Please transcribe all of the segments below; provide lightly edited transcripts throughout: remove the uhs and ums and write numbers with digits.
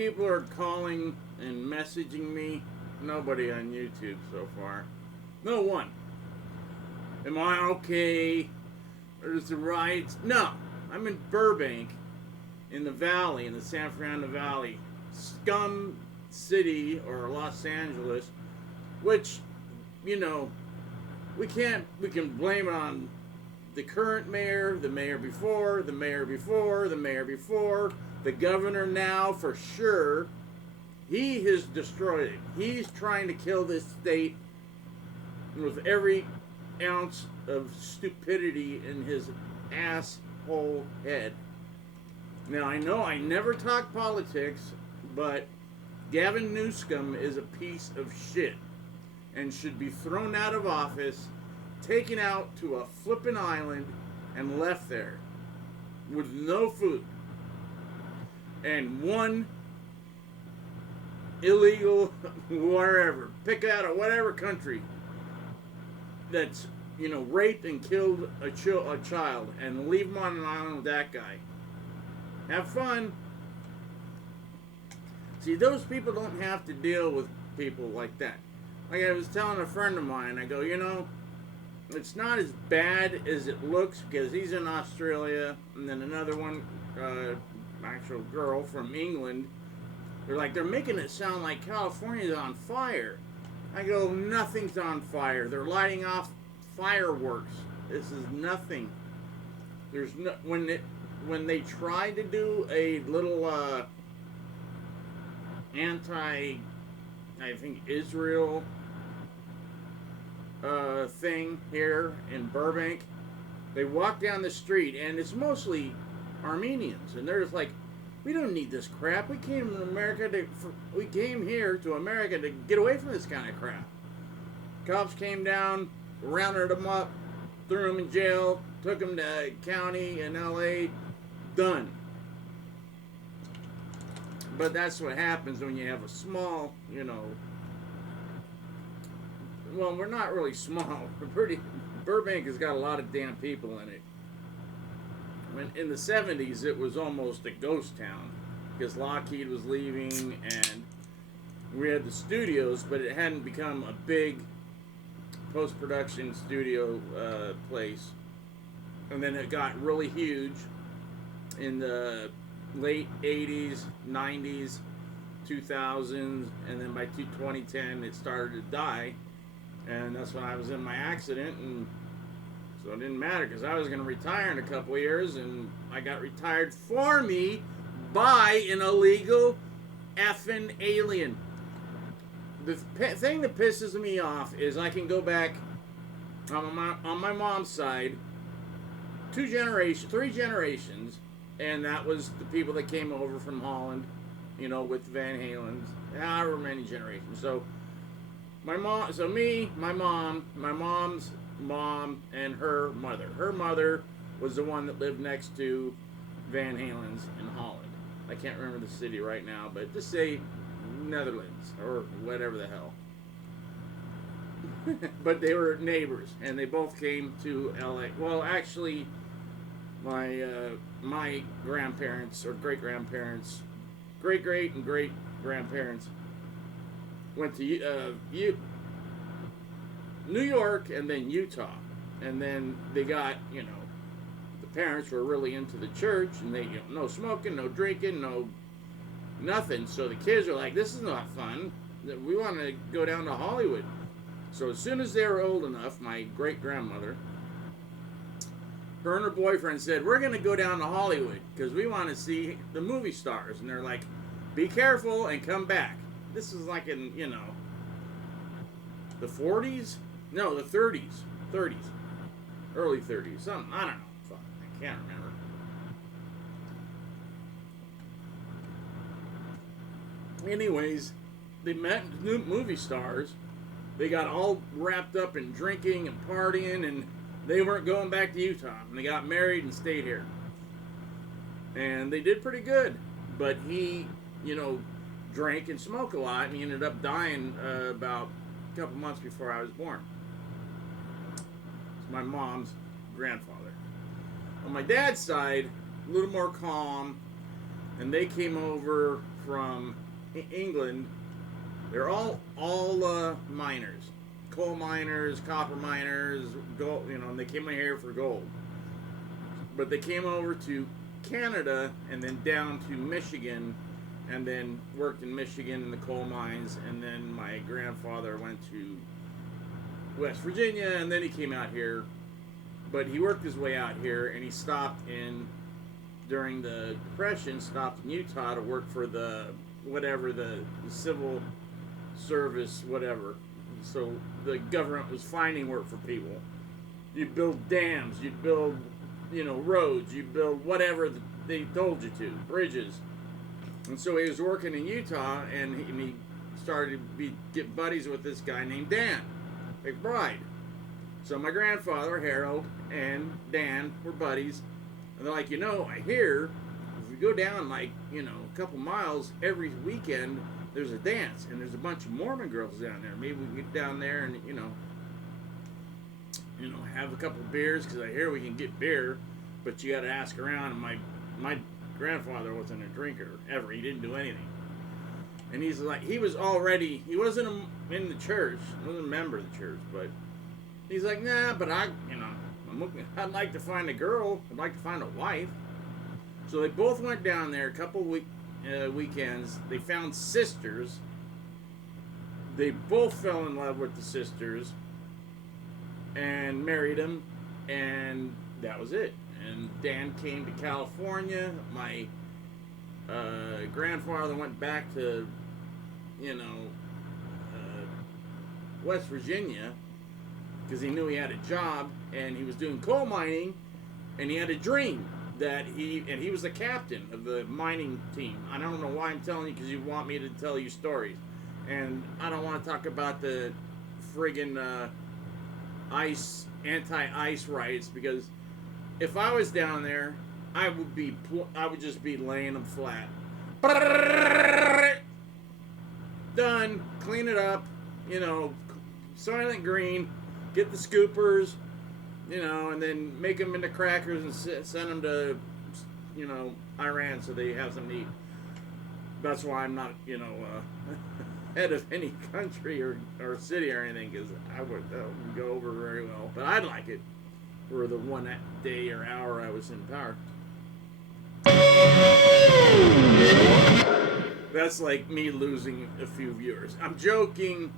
people are calling and messaging me. Nobody on YouTube so far. No one. Am I okay? There's the riots. No. I'm in Burbank, in the valley, in the San Fernando Valley. Scum city, or Los Angeles, which, you know, we can blame it on the current mayor, the mayor before, the mayor before, the mayor before, the governor now for sure. He has destroyed it. He's trying to kill this state with every ounce of stupidity in his asshole head. Now, I know I never talk politics, but Gavin Newsom is a piece of shit and should be thrown out of office, taken out to a flippin' island, and left there with no food and one illegal wherever, pick out of whatever country that's, you know, raped and killed a child, and leave him on an island with that guy. Have fun. See, those people don't have to deal with people like that. Like I was telling a friend of mine, I go, you know, it's not as bad as it looks, because he's in Australia, and then another one, actual girl from England. They're making it sound like California's on fire. I go, nothing's on fire. They're lighting off fireworks. This is nothing. There's no, when they tried to do a little I think Israel thing here in Burbank, they walk down the street and it's mostly Armenians, and they're just like, we don't need this crap. We came here to America to get away from this kind of crap. Cops came down, rounded them up, threw them in jail, took them to county in LA. Done. But that's what happens when you have a small, you know, well, we're not really small. Burbank has got a lot of damn people in it. When in the 70s, it was almost a ghost town, because Lockheed was leaving, and we had the studios, but it hadn't become a big post-production studio place. And then it got really huge in the late 80s, 90s, 2000s, and then by 2010 it started to die. And that's when I was in my accident, and so it didn't matter, because I was going to retire in a couple of years, and I got retired for me by an illegal effing alien. The thing that pisses me off is I can go back on my mom's side 3 generations, and that was the people that came over from Holland, you know, with Van Halen's, however many generations. So my mom, my mom's mom, and her mother. Her mother was the one that lived next to Van Halen's in Holland. I can't remember the city right now, but just say Netherlands or whatever the hell. But they were neighbors, and they both came to LA. Well, actually, my grandparents or great-grandparents, great-great and great-grandparents went to New York and then Utah. And then they got, you know, the parents were really into the church, and they, you know, no smoking, no drinking, no nothing. So the kids are like, this is not fun. We want to go down to Hollywood. So as soon as they were old enough, my great-grandmother, her and her boyfriend said, we're going to go down to Hollywood because we want to see the movie stars. And they're like, be careful and come back. This is like in, you know, the 40s? No, the 30s. 30s. Early 30s. Something. I don't know. Fuck. I can't remember. Anyways, they met new movie stars. They got all wrapped up in drinking and partying, and they weren't going back to Utah. And they got married and stayed here. And they did pretty good. But he, you know, drank and smoked a lot, and he ended up dying about a couple months before I was born. It's my mom's grandfather. On my dad's side, a little more calm, and they came over from England. They're all miners, coal miners, copper miners, gold. You know, and they came here for gold. But they came over to Canada and then down to Michigan, and then worked in Michigan in the coal mines. And then my grandfather went to West Virginia, and then he came out here. But he worked his way out here, and he stopped during the Depression, stopped in Utah to work for the civil service, whatever. So the government was finding work for people. You'd build dams, you'd build, roads, you'd build whatever they told you to, bridges. And so he was working in Utah, and he started to get buddies with this guy named Dan McBride. So my grandfather, Harold, and Dan were buddies. And they're like, I hear if we go down a couple miles every weekend, there's a dance, and there's a bunch of Mormon girls down there. Maybe we can get down there and, have a couple beers, because I hear we can get beer, but you got to ask around. And my grandfather wasn't a drinker ever. He didn't do anything. And he wasn't in the church, he wasn't a member of the church, but he's like, nah, but I'd like to find a girl. I'd like to find a wife. So they both went down there a couple weekends. They found sisters. They both fell in love with the sisters and married them, and that was it. And Dan came to California. My grandfather went back to, West Virginia, because he knew he had a job, and he was doing coal mining, and he had a dream that he was the captain of the mining team. I don't know why I'm telling you, because you want me to tell you stories, and I don't want to talk about the friggin' anti-ice riots, because if I was down there, I would just be laying them flat. Done. Clean it up. Silent green. Get the scoopers, and then make them into crackers and send them to, Iran so they have something to eat. That's why I'm not, head of any country or city or anything, because that wouldn't go over very well. But I'd like it for the one day or hour I was in power. That's like me losing a few viewers. I'm joking.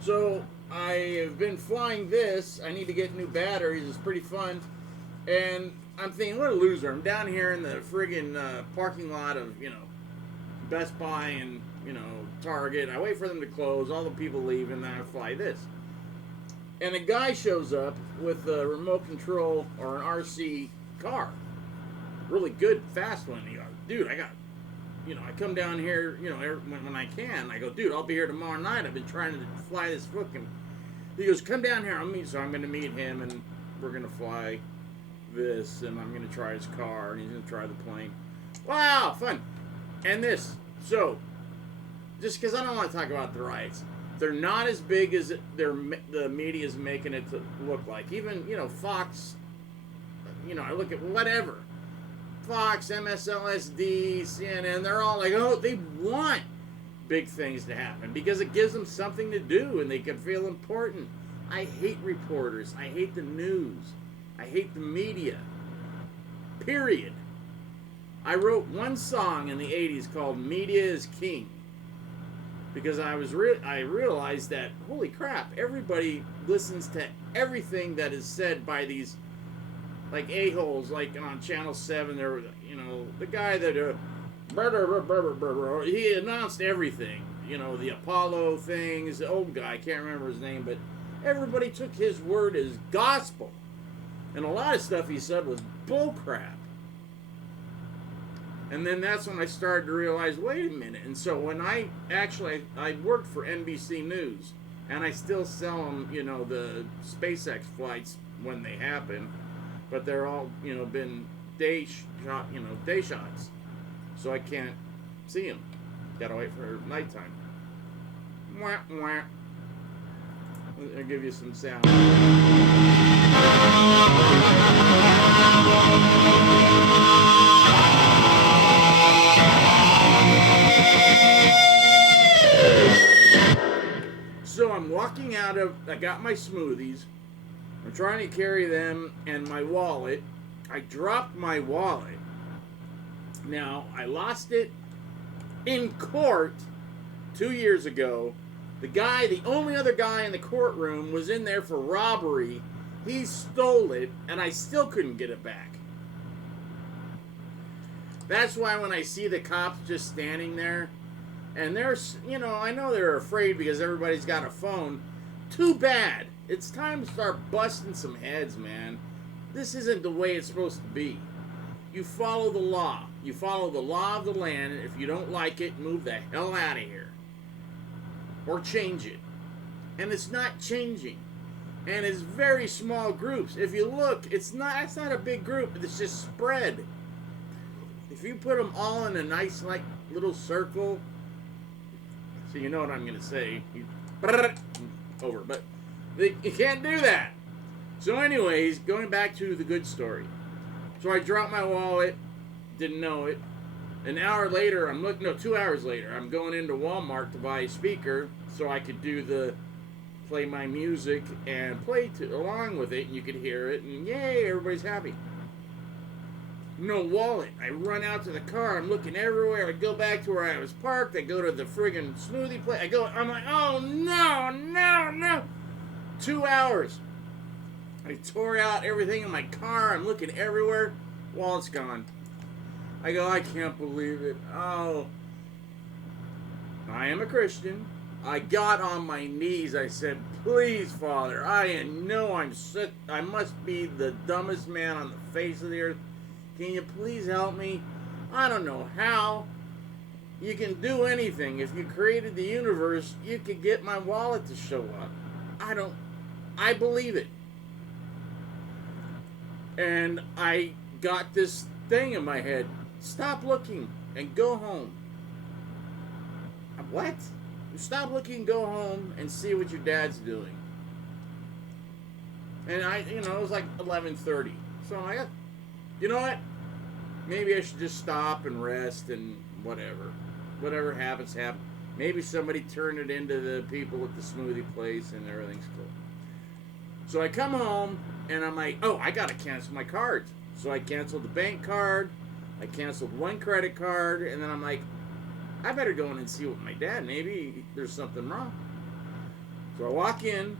So I have been flying this. I need to get new batteries. It's pretty fun. And I'm thinking, what a loser. I'm down here in the friggin' parking lot of, Best Buy and, Target. I wait for them to close. All the people leave, and then I fly this. And a guy shows up with a remote control or an RC car. Really good, fast one. He goes, dude, I come down here, when I can. I go, dude, I'll be here tomorrow night. I've been trying to fly this fucking... He goes, come down here. So I'm going to meet him, and we're going to fly this, and I'm going to try his car, and he's going to try the plane. Wow, fun. And this. So, just because I don't want to talk about the riots, they're not as big as the media is making it to look like. Even, Fox, I look at whatever. Fox, MSLSD, CNN, they're all like, oh, they want big things to happen because it gives them something to do and they can feel important. I hate reporters. I hate the news. I hate the media. Period. I wrote one song in the 80s called Media is King because I realized that, holy crap, everybody listens to everything that is said by these like a-holes, like on Channel 7, there, the guy that, he announced everything, the Apollo things, the old guy, I can't remember his name, but everybody took his word as gospel. And a lot of stuff he said was bullcrap. And then that's when I started to realize, wait a minute. And so when I worked for NBC News, and I still sell them, the SpaceX flights when they happen. But they're all, been day shots. So I can't see them. Gotta wait for nighttime. Wah, wah. I'll give you some sound. walking I got my smoothies. I'm trying to carry them and my wallet. I dropped my wallet. Now, I lost it in court 2 years ago. The only other guy in the courtroom was in there for robbery. He stole it, and I still couldn't get it back. That's why when I see the cops just standing there, and I know they're afraid because everybody's got a phone. Too bad. It's time to start busting some heads, man. This isn't the way it's supposed to be. You follow the law. You follow the law of the land. If you don't like it, move the hell out of here. Or change it. And it's not changing. And it's very small groups. If you look, it's not a big group. It's just spread. If you put them all in a nice, like, little circle, so you know what I'm going to say. Over. But you can't do that. So anyways, going back to the good story. So I dropped my wallet. Didn't know it. An hour later, 2 hours later, I'm going into Walmart to buy a speaker so I could play my music and play along with it, and you could hear it, and yay, everybody's happy. No wallet. I run out to the car. I'm looking everywhere. I go back to where I was parked. I go to the friggin' smoothie place. I'm like, oh no. 2 hours. I tore out everything in my car. I'm looking everywhere. Wallet's gone. I go, I can't believe it. Oh. I am a Christian. I got on my knees. I said, please, Father, I know I'm sick. I must be the dumbest man on the face of the earth. Can you please help me? I don't know how. You can do anything. If you created the universe, you could get my wallet to show up. I believe it. And I got this thing in my head. Stop looking and go home. What? Stop looking, go home, and see what your dad's doing. And it was like 11:30. So I'm like, you know what? Maybe I should just stop and rest and whatever. Whatever happens, happens. Maybe somebody turned it into the people at the smoothie place and everything's cool. So I come home and I'm like, oh, I gotta cancel my cards. So I canceled the bank card. I canceled one credit card, and then I'm like, I better go in and see what my dad, maybe there's something wrong. So I walk in.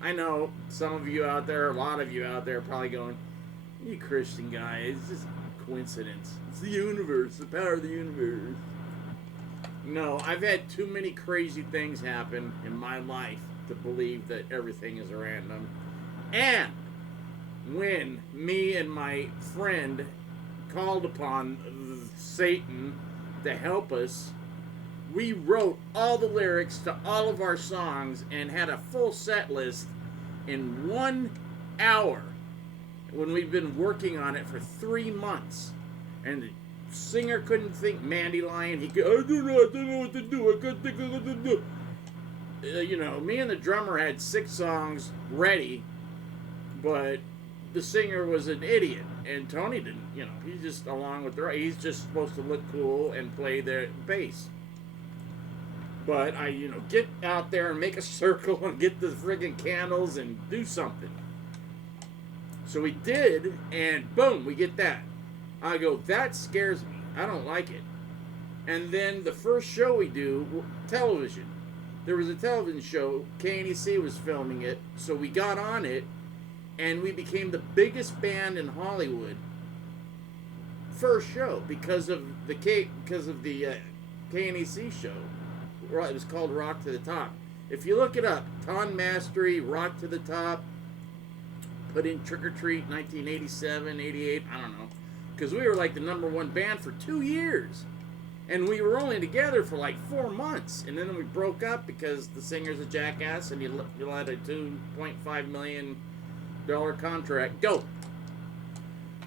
I know some of you out there, a lot of you out there are probably going, you Christian guy, it's just coincidence. It's the universe, the power of the universe. No, I've had too many crazy things happen in my life to believe that everything is random. And when me and my friend called upon Satan to help us, we wrote all the lyrics to all of our songs and had a full set list in 1 hour when we'd been working on it for 3 months. And the singer couldn't think, Mandy Lion, I don't know what to do, I can't think of what to do. Me and the drummer had 6 songs ready, but the singer was an idiot, and Tony didn't, he's just along with he's just supposed to look cool and play the bass. But I, get out there and make a circle and get the friggin' candles and do something. So we did, and boom, we get that. I go, that scares me. I don't like it. And then the first show we do, television. There was a television show, KNEC was filming it, so we got on it, and we became the biggest band in Hollywood. First show, because of the KNEC show. It was called Rock to the Top. If you look it up, Ton Mastery, Rock to the Top, put in Trick or Treat, 1987, 88, I don't know. Because we were like the #1 band for 2 years. And we were only together for like 4 months. And then we broke up because the singer's a jackass and you let a $2.5 million contract go.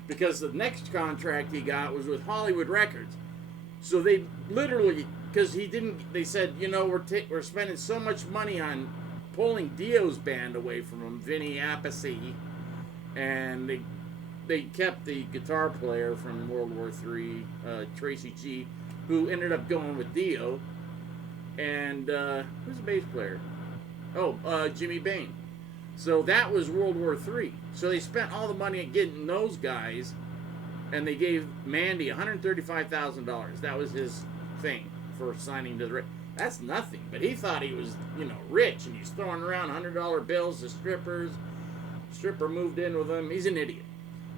Because the next contract he got was with Hollywood Records. So they literally, because they said, we're spending so much money on pulling Dio's band away from him, Vinny Appice, and they kept the guitar player from World War III, Tracy G, who ended up going with Dio, and who's the bass player? Jimmy Bain. So that was World War III. So they spent all the money getting those guys, and they gave Mandy $135,000. That was his thing for signing to the. That's nothing. But he thought he was, rich, and he's throwing around $100 bills to strippers. Stripper moved in with him. He's an idiot.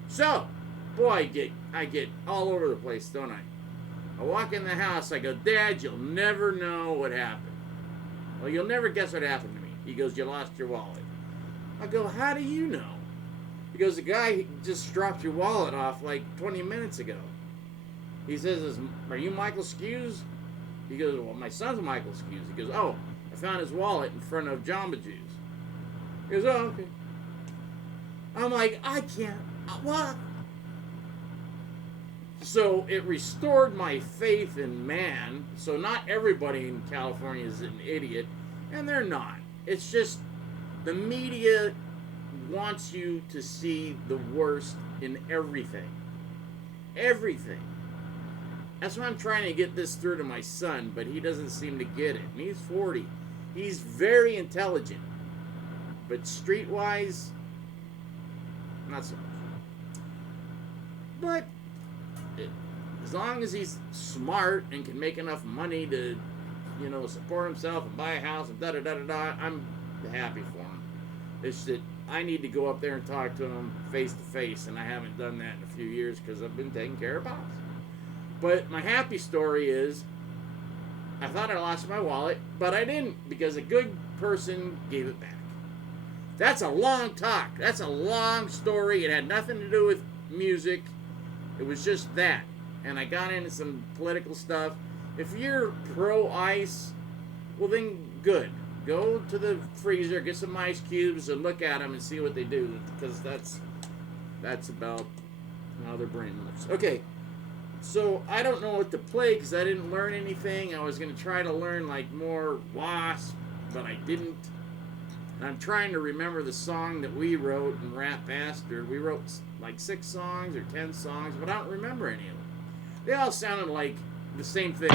So, boy, I get all over the place, don't I? I walk in the house. I go, Dad, you'll never know what happened. Well, you'll never guess what happened to me. He goes, you lost your wallet. I go, how do you know? He goes, the guy just dropped your wallet off like 20 minutes ago. He says, are you Michael Skews? He goes, well, my son's Michael Skews. He goes, oh, I found his wallet in front of Jamba Juice. He goes, oh, okay. I'm like, I can't, what? So it restored my faith in man. So not everybody in California is an idiot, and they're not. It's just the media wants you to see the worst in everything. Everything. That's why I'm trying to get this through to my son, but he doesn't seem to get it. And he's 40. He's very intelligent. But streetwise, not so much. But as long as he's smart and can make enough money to, support himself and buy a house and da-da-da-da-da, I'm happy for him. It's that I need to go up there and talk to him face to face, and I haven't done that in a few years because I've been taking care of Pops. But my happy story is I thought I lost my wallet, but I didn't because a good person gave it back. That's a long talk. That's a long story. It had nothing to do with music. It was just that. And I got into some political stuff. If you're pro-ice, well then good. Go to the freezer, get some ice cubes, and look at them and see what they do. Because that's about how their brain works. Okay, so I don't know what to play because I didn't learn anything. I was going to try to learn like more WASP, but I didn't. And I'm trying to remember the song that we wrote in Rat Bastard. We wrote like 6 songs or 10 songs, but I don't remember any of them. They all sounded like the same thing.